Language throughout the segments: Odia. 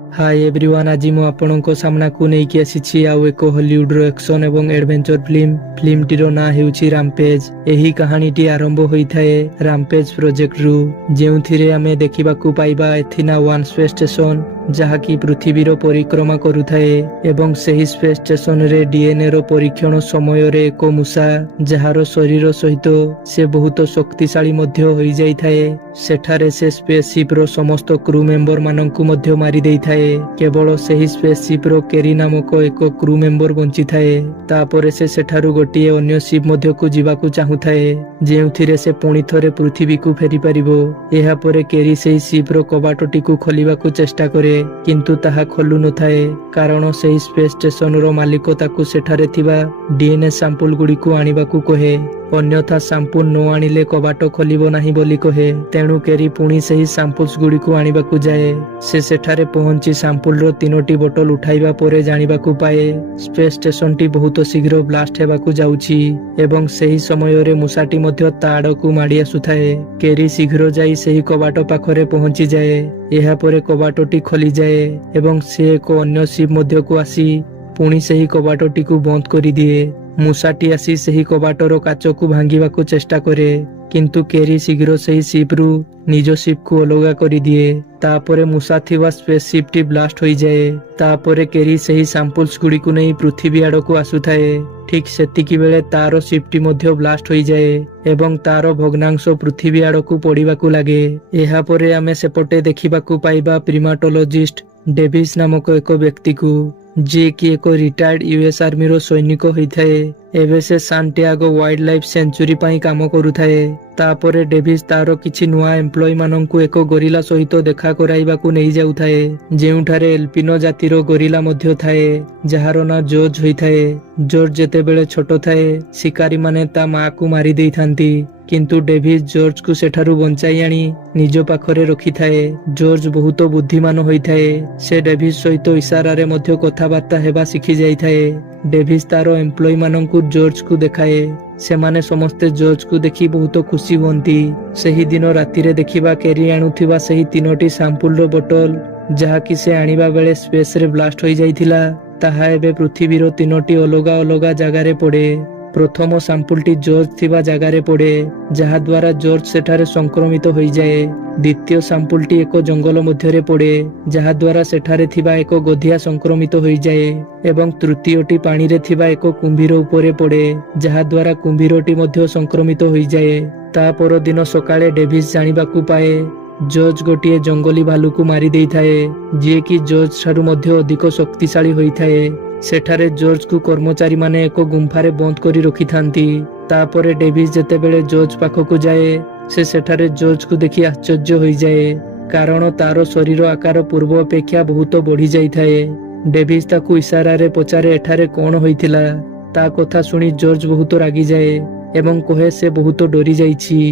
हाय एवरीवन, आज मु आपणको सामना को नेकी आसीछि आउ एक हॉलीवुड रो एक्शन एवं एडवेंचर फिल्म टीरो ना हेउछि रामपेज। एही कहानीटी आरंभ होइथाए रामपेज प्रोजेक्ट रु, जेउथिरे आमे देखिबाकू पाइबा एथिना वन स्पेस स्टेशन जहाँकि पृथ्वीर परिक्रमा करुथाए एवं सही स्पेस स्टेशन रे डीएनए रो परीक्षण समय रे एक मूषा जहार शरीर सहित से बहुत शक्तिशाली मध्य होई जाइथाए। सेठारे से स्पेसशिप रो समस्त क्रू मेंबर माननकु मध्य मारी देइथाए। केवल सही स्पेसशिप रो केरी नामक एक क्रू मेंबर बंची थाए। तापरे से सेठारु गोटिए अन्य शिप मध्य को जीवाकू चाहुथाए, जेउथिरे से पुणी थरे पृथ्वी को फेरी परिबो। एहा परे केरी सेही शिप रो कबाटटी को खोलिबाकू चेष्टा करे, किंतु ताहा खोलु नथाए कारण सेही स्पेस स्टेशन रो मालिक ताकू सेठारे थिबा डीएनए सैंपल गुडी को आनिबाकू कहे, अन्यथा सैंपल न आनिले कबाट खोलिबो नाही बोली कहे। तेणु केरी पुणी सेही सैंपल्स गुडी को आनिबाकू जाए। से सेठारे पहुंची सैंपल रो 3टी बोतल उठाइबा परे जानिबाकू पाए स्पेस स्टेशन टी बहुत शीघ्र ब्लास्ट हेबाकू जाउछि एवं सेही समय रे मूषाटी मध्य ताड़कू माडी आसुथाए। केरी शीघ्र जाई सेही कबाट पाखरे पहुंची जाए। एहा परे कबाटटी खोली जाए एवं से एक अन्य शिप मध्य को आसी पुणी सेही कबाटटी को बंद करी दिए। मूषाटी आसी सेही कबाटर काच को भांगिबाकू चेष्टा करे, किंतु केरी शीघ्र सेही शिप रु निज शिप को अलगा करी दिए। तापरे मूषा थिबा स्पेसशिप टी ब्लास्ट होई जाए। तापरे केरी सेही सैंपल्स गुडी को नै पृथ्वी आडकू आसुथाए। ठीक सेतिकी बेले तारो शिप टी मध्य ब्लास्ट होई जाए एवं तारो भग्नांश पृथ्वी आडकू पड़िबाकू लागे। एहा परे आमे सेपटे देखिबाकू पाइबा प्रिमाटोलॉजिस्ट डेविस नामक एक व्यक्ति को, जे कि एक रिटायर्ड यूएस आर्मी रो सैनिक होइथाए। एबे से सांटियागो वाइल्ड लाइफ सेंचुरी पई काम करुथाए। तापरे डेविस तारो किछि नुआ एम्प्लॉय माननकू एक गोरिला सहित देखा कराइबाकू नै जाउथाए, जेउठारे एल्पिनो जातिर गोरिला मध्य थाए जहार ना जॉर्ज होइथाए। जॉर्ज जेते बेले छोटो थाए शिकारी माने ता मां को मारी देइथांती, किंतु डेविस जॉर्ज को सेठारु बंचाई आनी निज पाखरे रखी थाए। जॉर्ज बहुत बुद्धिमान होइथाए। से डेविस सहित इशारा रे मध्य कथाबार्ता हेबा शिखि जाइथाए। डेविस तारो एम्प्लॉय माननकू जॉर्ज को देखाए। सेमाने समस्ते जॉर्ज को देखि बहुत खुशी हुअंती। सेही दिन राति रे देखिबा केरी आनुथिबा सेही 3टी सैंपल रो बोतल जहा कि से आनिबा बेले स्पेस रे ब्लास्ट होई जाइथिला, ताहा एबे पृथ्वी रो 3टी अलगा अलगा जगह रे पड़े। प्रथम सैंपल टी जॉर्ज थिबा जगह रे पड़े, जहा द्वारा जॉर्ज सेठारे संक्रमित होई जाए। द्वितीय सैंपल टी एक जंगल मध्य रे पड़े, जहा द्वारा सेठारे थिबा एक गधिया संक्रमित होई जाए एवं तृतीयटी पानी रे थिबा एक कुंभीर उपरे पड़े, जहा द्वारा कुंभीरटी मध्य संक्रमित होई जाए। ता पर दिन सकाळे डेविस जानिबाकू पाए जॉर्ज गोटिए जंगली भालू को मारी देइथाए, जे कि जॉर्ज ठारू मध्य अधिक शक्तिशाली होइथाए। सेठारे जॉर्ज को कर्मचारी माने एक गुंफारे बंद करी रखी थांती। तापरे डेविस जेते बेले जॉर्ज पाखकू जाए, से सेठारे जॉर्ज को देखि आश्चर्य होई जाए कारण तारो शरीर आकार पूर्व अपेक्षा बहुत बढ़ी जाइथाए। डेविस ताकू इशारा रे पचारे एठारे कोन होइथिला। ता कथा सुनी जॉर्ज बहुत रागी जाए एवं कहे से बहुत डरी जाइछि।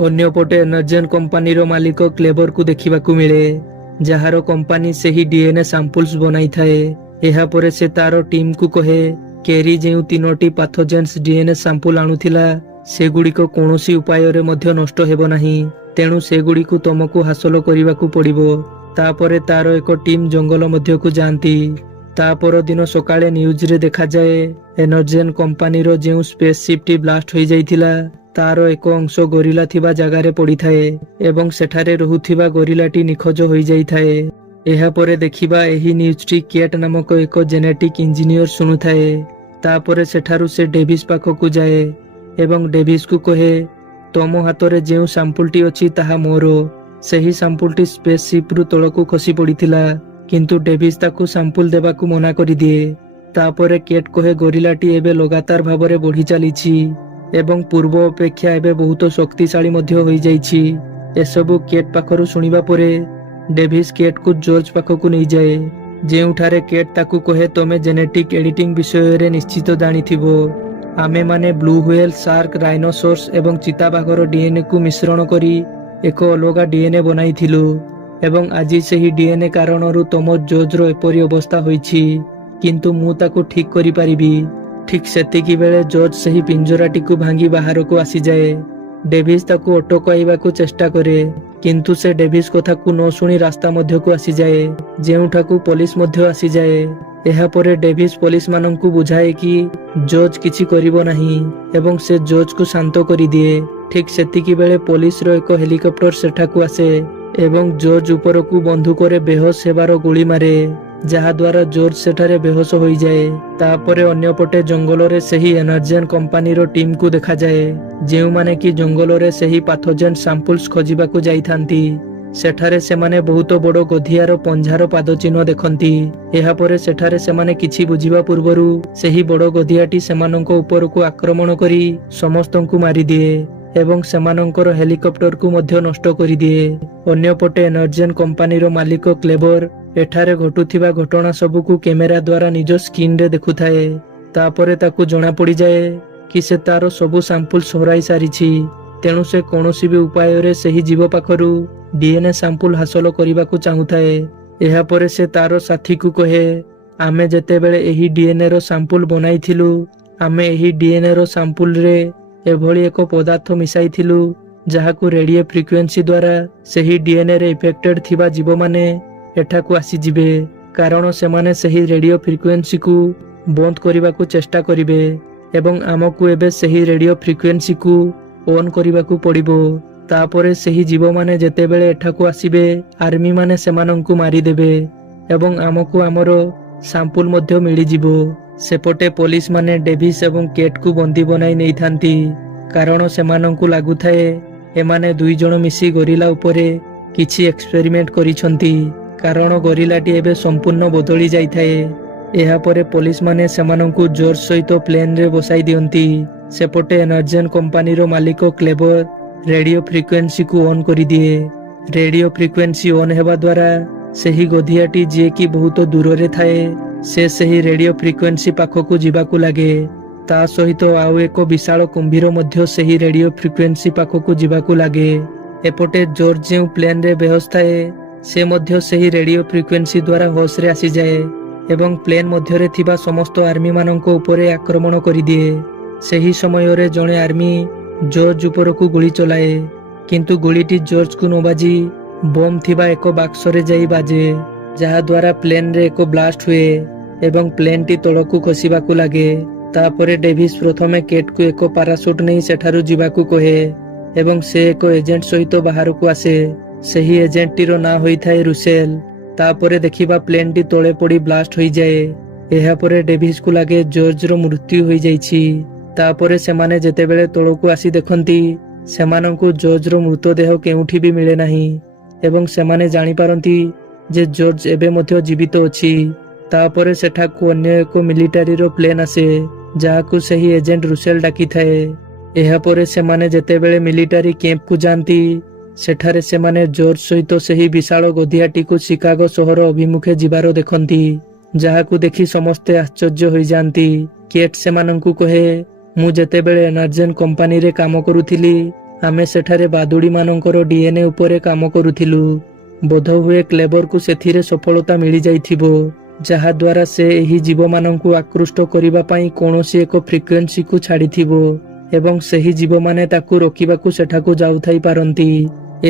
अन्य पटे एनर्जेन कंपनी रो मालिक क्लेवर को देखिबाकू मिले, जहार कंपनी सेही डीएनए सैंपल्स बनाई थाए। एहा परे से तारो टीम को कहे केरी जेउ 3टी पैथोजेन्स डीएनए सैंपल आनुथिला से गुडी को कोनोसी उपाय रे मध्य नष्ट हेबो नाही, तेणु से गुडी को तुमको हासिल करिबाकू पड़िबो। तापरे तारो एक टीम जंगल मध्य को जानती। तापर दिन सकाळे न्यूज रे देखा जाए एनर्जेन कंपनी रो जेउ स्पेसशिप टी ब्लास्ट होई जाइथिला, तारो एक अंश गोरिला थिबा जगह रे पड़ी थाए एवं सेठारे रहुथिबा गोरिलाटी निखोज होई जाइथाए। एहा परे देखिबा एही न्यूज टी केट नामक एक जेनेटिक इंजीनियर सुनुथाए। तापरे सेठारु से डेविस पाखकू जाए एवं डेविस को कहे तमो हातरे जेउ सैंपल टी अछि ताहा मोरो। सेही सैंपल टी स्पेसशिप रु तळकू खसी पड़िथिला, किंतु डेविस ताकू सैंपल देबाकू मना करि दिए। तापरे केट कहे गोरिलाटी एबे लगातार भाबरे बढ़ी चलीछि एवं पूर्व अपेक्षा एबे बहुत शक्तिशाली मध्य होई जाइछि। एसबु केट पाखरु सुनिबा परे डेविस केट को जॉर्ज पाखकू नहीं जाए, जेउठारे केट ताकू कहे तमे जेनेटिक एडिटिंग विषय रे निश्चित जानिथिबो। आमे माने ब्लू व्हेल, शार्क, राइनोसोर्स एवं चिताबाघर डीएनए को मिश्रण करी एक अलगा डीएनए बनाइथिलु एवं आज सेही डीएनए कारणरू तम जॉर्ज रो एपरी अवस्था होइछि, किंतु मु ताकू ठीक करि परिबी। ठीक सेतिकी बेले जॉर्ज सेही पिंजराटी को भांगी बाहर को आसी जाए। डेविस ताकू अटकाइबाकू चेष्टा करे, କିନ୍ତୁ ସେ ଡେଭିସ୍ କଥାକୁ ନ ଶୁଣି ରାସ୍ତା ମଧ୍ୟକୁ ଆସିଯାଏ, ଯେଉଁଠାକୁ ପୋଲିସ ମଧ୍ୟ ଆସିଯାଏ। ଏହାପରେ ଡେଭିସ୍ ପୋଲିସ ମାନଙ୍କୁ ବୁଝାଏ କି ଜଜ୍ କିଛି କରିବ ନାହିଁ ଏବଂ ସେ ଜଜ୍କୁ ଶାନ୍ତ କରିଦିଏ। ଠିକ୍ ସେତିକି ବେଳେ ପୋଲିସର ଏକ ହେଲିକପ୍ଟର ସେଠାକୁ ଆସେ ଏବଂ ଜଜ୍ ଉପରକୁ ବନ୍ଧୁକରେ ବେହୋସ ହେବାର ଗୁଳି ମାରେ, ଯାହାଦ୍ୱାରା ଜଜ୍ ସେଠାରେ ବେହୋସ ହୋଇଯାଏ। ତାପରେ ଅନ୍ୟପଟେ ଜଙ୍ଗଲରେ ସେହି ଏନର୍ଜେନ୍ କମ୍ପାନୀର ଟିମ୍କୁ ଦେଖାଯାଏ, ଯେଉଁମାନେ କି ଜଙ୍ଗଲରେ ସେହି ପାଥୋଜେନ୍ ସାମ୍ପଲ୍ସ ଖୋଜିବାକୁ ଯାଇଥାନ୍ତି। ସେଠାରେ ସେମାନେ ବହୁତ ବଡ଼ ଗଧିଆର ପଞ୍ଝାର ପାଦଚିହ୍ନ ଦେଖନ୍ତି। ଏହାପରେ ସେଠାରେ ସେମାନେ କିଛି ବୁଝିବା ପୂର୍ବରୁ ସେହି ବଡ଼ ଗଧିଆଟି ସେମାନଙ୍କ ଉପରକୁ ଆକ୍ରମଣ କରି ସମସ୍ତଙ୍କୁ ମାରିଦିଏ ଏବଂ ସେମାନଙ୍କର ହେଲିକପ୍ଟରକୁ ମଧ୍ୟ ନଷ୍ଟ କରିଦିଏ। ଅନ୍ୟପଟେ ଏନର୍ଜେନ୍ କମ୍ପାନୀର ମାଲିକ କ୍ଲେବର ଏଠାରେ ଘଟୁଥିବା ଘଟଣା ସବୁକୁ କ୍ୟାମେରା ଦ୍ୱାରା ନିଜ ସ୍କ୍ରିନରେ ଦେଖୁଥାଏ। ତାପରେ ତାକୁ ଜଣାପଡ଼ିଯାଏ କି ସେ ତାର ସବୁ ସାମ୍ପଲ୍ସ ହରାଇ ସାରିଛି, ତେଣୁ ସେ କୌଣସି ବି ଉପାୟରେ ସେହି ଜୀବ ପାଖରୁ DNA ସାମ୍ପଲ୍ ହାସଲ କରିବାକୁ ଚାହୁଁଥାଏ। ଏହାପରେ ସେ ତାର ସାଥୀକୁ କହେ, ଆମେ ଯେତେବେଳେ ଏହି DNAର ସାମ୍ପଲ୍ ବନାଇଥିଲୁ, ଆମେ ଏହି DNAର ସାମ୍ପଲ୍ରେ ଏଭଳି ଏକ ପଦାର୍ଥ ମିଶାଇଥିଲୁ ଯାହାକୁ ରେଡିଓ ଫ୍ରିକ୍ୱେନ୍ସି ଦ୍ୱାରା ସେହି DNAରେ ଇଫେକ୍ଟେଡ୍ ଥିବା ଜୀବମାନେ ଏଠାକୁ ଆସିଯିବେ, କାରଣ ସେମାନେ ସେହି ରେଡିଓ ଫ୍ରିକ୍ୱେନ୍ସିକୁ ବନ୍ଦ କରିବାକୁ ଚେଷ୍ଟା କରିବେ ଏବଂ ଆମକୁ ଏବେ ସେହି ରେଡିଓ ଫ୍ରିକ୍ୱେନ୍ସିକୁ ଅନ୍ କରିବାକୁ ପଡ଼ିବ। ତାପରେ ସେହି ଜୀବମାନେ ଯେତେବେଳେ ଏଠାକୁ ଆସିବେ, ଆର୍ମିମାନେ ସେମାନଙ୍କୁ ମାରିଦେବେ ଏବଂ ଆମକୁ ଆମର ସାମ୍ପଲ୍ ମଧ୍ୟ ମିଳିଯିବ। ସେପଟେ ପୋଲିସ ମାନେ ଡେଭିସ୍ ଏବଂ କେଟ୍କୁ ବନ୍ଦୀ ବନାଇ ନେଇଥାନ୍ତି, କାରଣ ସେମାନଙ୍କୁ ଲାଗୁଥାଏ ଏମାନେ ଦୁଇ ଜଣ ମିଶି ଗରିଲା ଉପରେ କିଛି ଏକ୍ସପେରିମେଣ୍ଟ କରିଛନ୍ତି, କାରଣ ଗରିଲାଟି ଏବେ ସମ୍ପୂର୍ଣ୍ଣ ବଦଳି ଯାଇଥାଏ। ଏହାପରେ ପୋଲିସ ମାନେ ସେମାନଙ୍କୁ ଜୋର ସହିତ ପ୍ଲେନରେ ବସାଇ ଦିଅନ୍ତି। ସେପଟେ ଏନର୍ଜେନ୍ କମ୍ପାନୀର ମାଲିକ କ୍ଲେବର ରେଡିଓ ଫ୍ରିକ୍ୱେନ୍ସିକୁ ଅନ୍ କରିଦିଏ। ରେଡିଓ ଫ୍ରିକ୍ୱେନ୍ସି ଅନ୍ ହେବା ଦ୍ୱାରା ସେହି ଗଧିଆଟି ଯିଏକି ବହୁତ ଦୂରରେ ଥାଏ, ସେ ସେହି ରେଡିଓ ଫ୍ରିକ୍ୱେନ୍ସି ପାଖକୁ ଯିବାକୁ ଲାଗେ। ତା ସହିତ ଆଉ ଏକ ବିଶାଳ କୁମ୍ଭୀର ମଧ୍ୟ ସେହି ରେଡିଓ ଫ୍ରିକ୍ୱେନ୍ସି ପାଖକୁ ଯିବାକୁ ଲାଗେ। ଏପଟେ ଜର୍ଜ ଯେଉଁ ପ୍ଲେନରେ ବେହୋସ ଥାଏ, ସେ ମଧ୍ୟ ସେହି ରେଡିଓ ଫ୍ରିକ୍ୱେନ୍ସି ଦ୍ୱାରା ହୋସରେ ଆସିଯାଏ ଏବଂ ପ୍ଲେନ୍ ମଧ୍ୟରେ ଥିବା ସମସ୍ତ ଆର୍ମିମାନଙ୍କ ଉପରେ ଆକ୍ରମଣ କରିଦିଏ। ସେହି ସମୟରେ ଜଣେ ଆର୍ମି ଜର୍ଜ ଉପରକୁ ଗୁଳି ଚଲାଏ, କିନ୍ତୁ ଗୁଳିଟି ଜର୍ଜକୁ ନ ବାଜି ବମ୍ ଥିବା ଏକ ବାକ୍ସରେ ଯାଇ ବାଜେ, ଯାହାଦ୍ୱାରା ପ୍ଲେନରେ ଏକ ବ୍ଲାଷ୍ଟ ହୁଏ ଏବଂ ପ୍ଲେନ୍ଟି ତଳକୁ ଖସିବାକୁ ଲାଗେ। ତାପରେ ଡେଭିସ୍ ପ୍ରଥମେ କେଟ୍କୁ ଏକ ପାରାସୁଟ୍ ନେଇ ସେଠାରୁ ଯିବାକୁ କହେ ଏବଂ ସେ ଏକ ଏଜେଣ୍ଟ ସହିତ ବାହାରକୁ ଆସେ। ସେହି ଏଜେଣ୍ଟଟିର ନାଁ ହୋଇଥାଏ ରୁସେଲ। ତାପରେ ଦେଖିବା ପ୍ଲେନ୍ଟି ତଳେ ପଡ଼ି ବ୍ଲାଷ୍ଟ ହୋଇଯାଏ। ଏହାପରେ ଡେଭିସ୍କୁ ଲାଗେ ଜର୍ଜର ମୃତ୍ୟୁ ହୋଇଯାଇଛି। ତାପରେ ସେମାନେ ଯେତେବେଳେ ତଳକୁ ଆସି ଦେଖନ୍ତି, ସେମାନଙ୍କୁ ଜର୍ଜର ମୃତଦେହ କେଉଁଠି ବି ମିଳେ ନାହିଁ ଏବଂ ସେମାନେ ଜାଣିପାରନ୍ତି ଯେ ଜର୍ଜ ଏବେ ମଧ୍ୟ ଜୀବିତ ଅଛି। ତାପରେ ସେଠାକୁ ଅନ୍ୟ ଏକ ମିଲିଟାରୀର ପ୍ଲେନ୍ ଆସେ, ଯାହାକୁ ସେହି ଏଜେଣ୍ଟ ରୁସେଲ ଡାକିଥାଏ। ଏହାପରେ ସେମାନେ ଯେତେବେଳେ ମିଲିଟାରୀ କ୍ୟାମ୍ପକୁ ଯାଆନ୍ତି, ସେଠାରେ ସେମାନେ ଜର୍ଜ ସହିତ ସେହି ବିଶାଳ ଗଧିଆଟିକୁ ଶିକାଗୋ ସହର ଅଭିମୁଖେ ଯିବାର ଦେଖନ୍ତି, ଯାହାକୁ ଦେଖି ସମସ୍ତେ ଆଶ୍ଚର୍ଯ୍ୟ ହୋଇଯାଆନ୍ତି। କେଟ୍ ସେମାନଙ୍କୁ କହେ, ମୁଁ ଯେତେବେଳେ ଏନର୍ଜେନ୍ କମ୍ପାନୀରେ କାମ କରୁଥିଲି, ଆମେ ସେଠାରେ ବାଦୁଡ଼ିମାନଙ୍କର DNA ଉପରେ କାମ କରୁଥିଲୁ। ବୋଧହୁଏ କ୍ଲେବରକୁ ସେଥିରେ ସଫଳତା ମିଳିଯାଇଥିବ, ଯାହାଦ୍ୱାରା ସେ ଏହି ଜୀବମାନଙ୍କୁ ଆକୃଷ୍ଟ କରିବା ପାଇଁ କୌଣସି ଏକ ଫ୍ରିକ୍ୱେନ୍ସିକୁ ଛାଡ଼ିଥିବ ଏବଂ ସେହି ଜୀବମାନେ ତାକୁ ରୋକିବାକୁ ସେଠାକୁ ଯାଉଥାଇପାରନ୍ତି।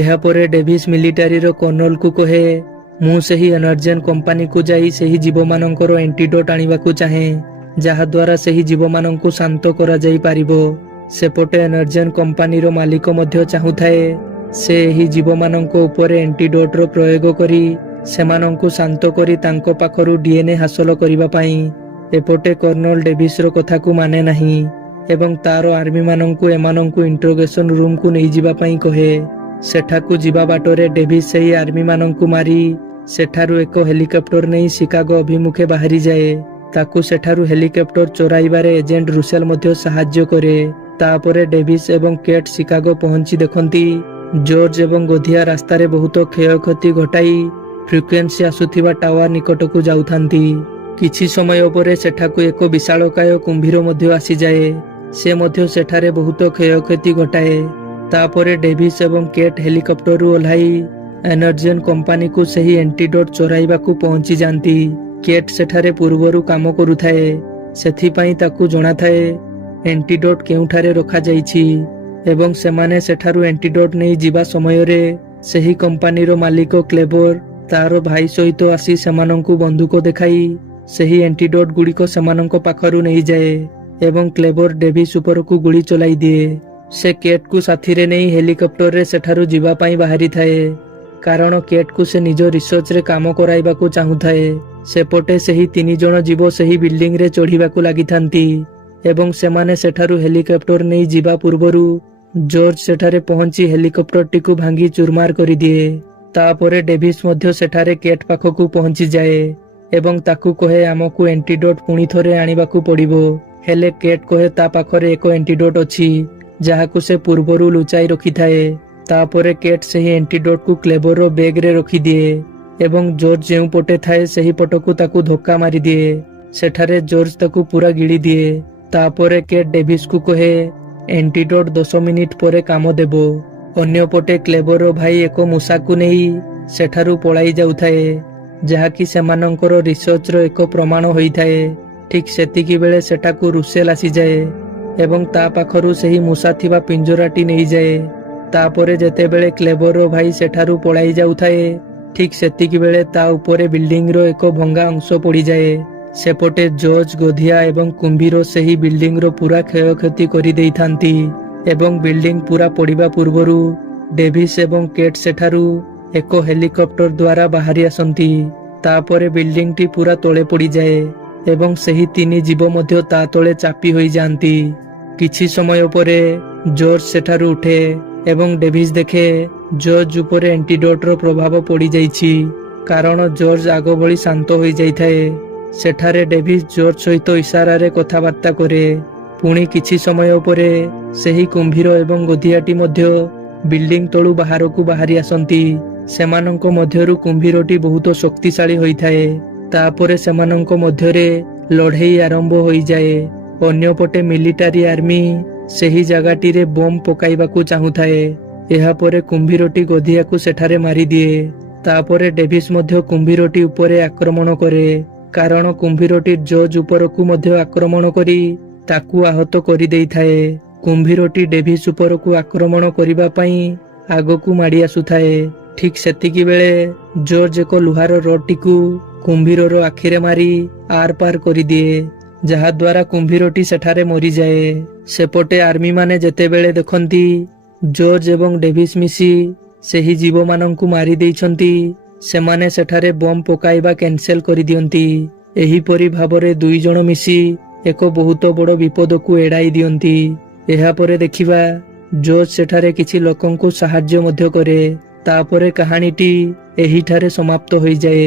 ଏହାପରେ ଡେଭିସ୍ ମିଲିଟାରୀର କର୍ଣ୍ଣଲକୁ କହେ, ମୁଁ ସେହି ଏନର୍ଜେନ୍ କମ୍ପାନୀକୁ ଯାଇ ସେହି ଜୀବମାନଙ୍କର ଏଣ୍ଟିଡୋଟ୍ ଆଣିବାକୁ ଚାହେଁ, ଯାହାଦ୍ୱାରା ସେହି ଜୀବମାନଙ୍କୁ ଶାନ୍ତ କରାଯାଇପାରିବ। ସେପଟେ ଏନର୍ଜେନ୍ କମ୍ପାନୀର ମାଲିକ ମଧ୍ୟ ଚାହୁଁଥାଏ ସେ ଏହି ଜୀବମାନଙ୍କ ଉପରେ ଏଣ୍ଟିଡୋଟ୍ର ପ୍ରୟୋଗ କରି ସେମାନଙ୍କୁ ଶାନ୍ତ କରି ତାଙ୍କ ପାଖରୁ DNA ହାସଲ କରିବା ପାଇଁ। ଏପଟେ କର୍ଣ୍ଣଲ ଡେଭିସ୍ର କଥାକୁ ମାନେ ନାହିଁ ଏବଂ ତାର ଆର୍ମିମାନଙ୍କୁ ଏମାନଙ୍କୁ ଇଣ୍ଟ୍ରୋଗେସନ ରୁମ୍କୁ ନେଇଯିବା ପାଇଁ କହେ। ସେଠାକୁ ଯିବା ବାଟରେ ଡେଭିସ୍ ସେହି ଆର୍ମିମାନଙ୍କୁ ମାରି ସେଠାରୁ ଏକ ହେଲିକପ୍ଟର ନେଇ ଶିକାଗୋ ଅଭିମୁଖେ ବାହାରିଯାଏ। ତାକୁ ସେଠାରୁ ହେଲିକପ୍ଟର ଚୋରାଇବାରେ ଏଜେଣ୍ଟ ରୁସେଲ ମଧ୍ୟ ସାହାଯ୍ୟ କରେ। ତାପରେ ଡେଭିସ୍ ଏବଂ କେଟ୍ ଶିକାଗୋ ପହଞ୍ଚି ଦେଖନ୍ତି ଜର୍ଜ ଏବଂ ଗଧିଆ ରାସ୍ତାରେ ବହୁତ କ୍ଷୟକ୍ଷତି ଘଟାଇ ଫ୍ରିକ୍ୱେନ୍ସି ଆସୁଥିବା ଟାୱାର ନିକଟକୁ ଯାଉଥାନ୍ତି। କିଛି ସମୟ ପରେ ସେଠାକୁ ଏକ ବିଶାଳକାୟ କୁମ୍ଭୀର ମଧ୍ୟ ଆସିଯାଏ। ସେ ମଧ୍ୟ ସେଠାରେ ବହୁତ କ୍ଷୟକ୍ଷତି ଘଟାଏ। ତାପରେ ଡେଭିସ୍ ଏବଂ କେଟ୍ ହେଲିକପ୍ଟରରୁ ଓହ୍ଲାଇ ଏନର୍ଜେନ୍ କମ୍ପାନୀକୁ ସେହି ଏଣ୍ଟିଡୋଟ୍ ଚୋରାଇବାକୁ ପହଞ୍ଚି ଯାଆନ୍ତି। କେଟ୍ ସେଠାରେ ପୂର୍ବରୁ କାମ କରୁଥାଏ, ସେଥିପାଇଁ ତାକୁ ଜଣାଥାଏ ଏଣ୍ଟିଡୋଟ୍ କେଉଁଠାରେ ରଖାଯାଇଛି ଏବଂ ସେମାନେ ସେଠାରୁ ଏଣ୍ଟିଡୋଟ୍ ନେଇ ଯିବା ସମୟରେ ସେହି କମ୍ପାନୀର ମାଲିକ କ୍ଲେବର ତାର ଭାଇ ସହିତ ଆସି ସେମାନଙ୍କୁ ବନ୍ଧୁକ ଦେଖାଇ ସେହି ଆଣ୍ଟିଡୋଟ୍ ଗୁଡ଼ିକ ସେମାନଙ୍କ ପାଖରୁ ନେଇଯାଏ ଏବଂ କ୍ଲେବର ଡେଭିସ୍ ଉପରକୁ ଗୁଳି ଚଲାଇ ଦିଏ। ସେ କେଟ୍କୁ ସାଥିରେ ନେଇ ହେଲିକପ୍ଟରରେ ସେଠାରୁ ଯିବା ପାଇଁ ବାହାରିଥାଏ, କାରଣ କେଟ୍କୁ ସେ ନିଜ ରିସର୍ଚ୍ଚରେ କାମ କରାଇବାକୁ ଚାହୁଁଥାଏ। ସେପଟେ ସେହି 3 ଜଣ ଜୀବ ସେହି ବିଲ୍ଡିଂରେ ଚଢ଼ିବାକୁ ଲାଗିଥାନ୍ତି ଏବଂ ସେମାନେ ସେଠାରୁ ହେଲିକପ୍ଟର ନେଇ ଯିବା ପୂର୍ବରୁ ଜର୍ଜ ସେଠାରେ ପହଞ୍ଚି ହେଲିକପ୍ଟରଟିକୁ ଭାଙ୍ଗି ଚୁରମାର କରିଦିଏ। ତାପରେ ଡେଭିସ୍ ମଧ୍ୟ ସେଠାରେ କେଟ୍ ପାଖକୁ ପହଞ୍ଚିଯାଏ ଏବଂ ତାକୁ କହେ ଆମକୁ ଆଣ୍ଟିଡୋଟ୍ ପୁଣି ଥରେ ଆଣିବାକୁ ପଡ଼ିବ। ହେଲେ କେଟ୍ କହେ ତା ପାଖରେ ଏକ ଆଣ୍ଟିଡୋଟ୍ ଅଛି ଯାହାକୁ ସେ ପୂର୍ବରୁ ଲୁଚାଇ ରଖିଥାଏ। ତାପରେ କେଟ୍ ସେହି ଆଣ୍ଟିଡୋଟ୍କୁ କ୍ଲେବରର ବେଗ୍ରେ ରଖିଦିଏ ଏବଂ ଜର୍ଜ ଯେଉଁ ପଟେ ଥାଏ ସେହି ପଟକୁ ତାକୁ ଧକ୍କା ମାରିଦିଏ। ସେଠାରେ ଜର୍ଜ ତାକୁ ପୁରା ଗିଳି ଦିଏ। ତାପରେ କେଟ୍ ଡେଭିସ୍କୁ କହେ ଆଣ୍ଟିଡୋଟ୍ 10 ମିନିଟ୍ ପରେ କାମ ଦେବ। ଅନ୍ୟପଟେ କ୍ଲେବରର ଭାଇ ଏକ ମୂଷାକୁ ନେଇ ସେଠାରୁ ପଳାଇ ଯାଉଥାଏ, ଯାହାକି ସେମାନଙ୍କର ରିସର୍ଚ୍ଚର ଏକ ପ୍ରମାଣ ହୋଇଥାଏ। ଠିକ୍ ସେତିକି ବେଳେ ସେଠାକୁ ରୁସେଲ ଆସିଯାଏ ଏବଂ ତା ପାଖରୁ ସେହି ମୂଷା ଥିବା ପିଞ୍ଜରାଟି ନେଇଯାଏ। ତାପରେ ଯେତେବେଳେ କ୍ଲେବରର ଭାଇ ସେଠାରୁ ପଳାଇ ଯାଉଥାଏ, ଠିକ୍ ସେତିକି ବେଳେ ତା ଉପରେ ବିଲ୍ଡିଂର ଏକ ଭଙ୍ଗା ଅଂଶ ପଡ଼ିଯାଏ। ସେପଟେ ଜର୍ଜ, ଗୋଧିଆ ଏବଂ କୁମ୍ଭୀର ସେହି ବିଲ୍ଡିଂର ପୁରା କ୍ଷୟକ୍ଷତି କରିଦେଇଥାନ୍ତି ଏବଂ ବିଲ୍ଡିଂ ପୁରା ପଡ଼ିବା ପୂର୍ବରୁ ଡେଭିସ୍ ଏବଂ କେଟ୍ ସେଠାରୁ ଏକ ହେଲିକପ୍ଟର ଦ୍ୱାରା ବାହାରି ଆସନ୍ତି। ତାପରେ ବିଲ୍ଡିଂଟି ପୁରା ତଳେ ପଡ଼ିଯାଏ ଏବଂ ସେହି 3 ଜୀବ ମଧ୍ୟ ତା ତଳେ ଚାପି ହୋଇଯାଆନ୍ତି। କିଛି ସମୟ ପରେ ଜର୍ଜ ସେଠାରୁ ଉଠେ ଏବଂ ଡେଭିସ୍ ଦେଖେ ଜର୍ଜ ଉପରେ ଆଣ୍ଟିଡୋଟ୍ର ପ୍ରଭାବ ପଡ଼ିଯାଇଛି, କାରଣ ଜର୍ଜ ଆଗ ଭଳି ଶାନ୍ତ ହୋଇଯାଇଥାଏ। ସେଠାରେ ଡେଭିସ୍ ଜର୍ଜ ସହିତ ଇସାରାରେ କଥାବାର୍ତ୍ତା କରେ। ପୁଣି କିଛି ସମୟ ପରେ ସେହି କୁମ୍ଭୀର ଏବଂ ଗୋଧିଆଟି ମଧ୍ୟ ବିଲ୍ଡିଂ ତଳୁ ବାହାରକୁ ବାହାରି ଆସନ୍ତି। ସେମାନଙ୍କ ମଧ୍ୟରୁ କୁମ୍ଭୀରଟି ବହୁତ ଶକ୍ତିଶାଳୀ ହୋଇଥାଏ। ତାପରେ ସେମାନଙ୍କ ମଧ୍ୟରେ ଲଢ଼େଇ ଆରମ୍ଭ ହୋଇଯାଏ। ଅନ୍ୟପଟେ ମିଲିଟାରୀ ଆର୍ମି ସେହି ଜାଗାଟିରେ ବମ୍ ପକାଇବାକୁ ଚାହୁଁଥାଏ। ଏହାପରେ କୁମ୍ଭୀରଟି ଗୋଧିଆକୁ ସେଠାରେ ମାରିଦିଏ। ତାପରେ ଡେଭିସ୍ ମଧ୍ୟ କୁମ୍ଭୀରଟି ଉପରେ ଆକ୍ରମଣ କରେ, କାରଣ କୁମ୍ଭୀରଟି ଜର୍ଜ ଉପରକୁ ମଧ୍ୟ ଆକ୍ରମଣ କରି ତାକୁ ଆହତ କରିଦେଇଥାଏ। କୁମ୍ଭୀରଟି ଡେଭିସ୍ ଉପରକୁ ଆକ୍ରମଣ କରିବା ପାଇଁ ଆଗକୁ ମାଡ଼ି ଆସୁଥାଏ। ଠିକ୍ ସେତିକି ବେଳେ ଜର୍ଜ ଏକ ଲୁହାର ରଡ୍ଟିକୁ କୁମ୍ଭୀରର ଆଖିରେ ମାରି ଆର ପାର କରିଦିଏ, ଯାହାଦ୍ୱାରା କୁମ୍ଭୀରଟି ସେଠାରେ ମରିଯାଏ। ସେପଟେ ଆର୍ମିମାନେ ଯେତେବେଳେ ଦେଖନ୍ତି ଜର୍ଜ ଏବଂ ଡେଭିସ୍ ମିଶି ସେହି ଜୀବମାନଙ୍କୁ ମାରି ଦେଇଛନ୍ତି, ସେମାନେ ସେଠାରେ ବମ୍ ପକାଇବା କ୍ୟାନ୍ସେଲ କରିଦିଅନ୍ତି। ଏହିପରି ଭାବରେ 2 ଜଣ ମିଶି ଏକ ବହୁତ ବଡ଼ ବିପଦକୁ ଏଡ଼ାଇ ଦିଅନ୍ତି। ଏହାପରେ ଦେଖିବା ଜର୍ଜ ସେଠାରେ କିଛି ଲୋକଙ୍କୁ ସାହାଯ୍ୟ ମଧ୍ୟ କରେ। ତାପରେ କାହାଣୀଟି ଏହିଠାରେ ସମାପ୍ତ ହୋଇଯାଏ।